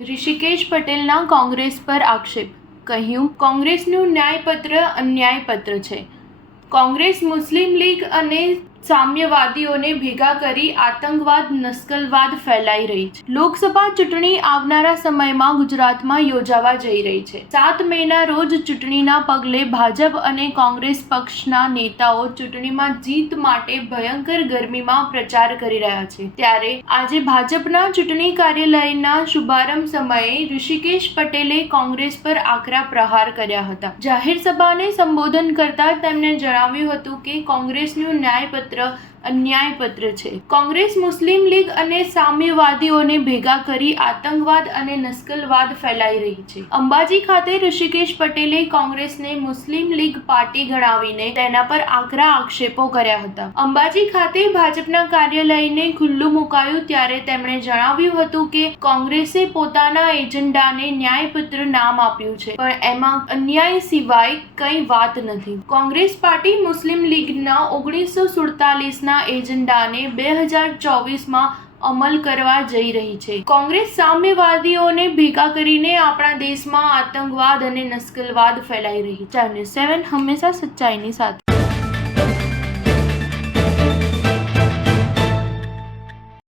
ઋષિકેશ પટેલના કોંગ્રેસ પર આક્ષેપ, કહ્યું કોંગ્રેસનું ન્યાયપત્ર અન્યાયપત્ર છે. કોંગ્રેસ મુસ્લિમ લીગ અને સામ્યવાદીઓને ભેગા કરી આતંકવાદ નસ્લવાદ ફેલાઈ રહી છે. લોકસભા ચૂંટણી આવનારા સમયમાં ગુજરાતમાં યોજાવા જઈ રહી છે. 7 મેના રોજ ચૂંટણીના પગલે ભાજપ અને કોંગ્રેસ પક્ષના નેતાઓ ચૂંટણીમાં જીત માટે ભયંકર ગરમીમાં પ્રચાર કરી રહ્યા છે. ત્યારે આજે ભાજપના ચૂંટણી કાર્યાલયના શુભારંભ સમયે ઋષિકેશ પટેલે કોંગ્રેસ પર આકરા પ્રહાર કર્યા હતા. જાહેર સભાને સંબોધન કરતા તેમણે જણાવ્યું હતું કે કોંગ્રેસનું ન્યાયપત્ર અન્યાયપત્ર છે. કોંગ્રેસ મુસ્લિમ લીગ અને સામ્યવાદીઓને ભેગા કરી આતંકવાદ અને નસ્લવાદ ફેલાઈ રહી છે. અંબાજી ખાતે ઋષિકેશ પટેલે કોંગ્રેસને મુસ્લિમ લીગ પાર્ટી ગણાવીને તેના પર આકરા આક્ષેપો કર્યા હતા. અંબાજી ખાતે ભાજપના કાર્યાલયને ખુલ્લું મુકાયું ત્યારે તેમણે જણાવ્યું હતું કે કોંગ્રેસે પોતાના એજન્ડાને ન્યાયપત્ર નામ આપ્યું છે, પણ એમાં અન્યાય સિવાય કંઈ વાત નથી. કોંગ્રેસ પાર્ટી મુસ્લિમ લીગના 1947 ના એજન્ડાને 2024માં અમલ કરવા જઈ રહી છે. કોંગ્રેસ સામ્યવાદીઓને ભેગા કરીને આપણા દેશમાં આતંકવાદ અને નસ્લવાદ ફેલાઈ રહી છે. ચેનલ 7 હંમેશા સચ્ચાઈની સાથે.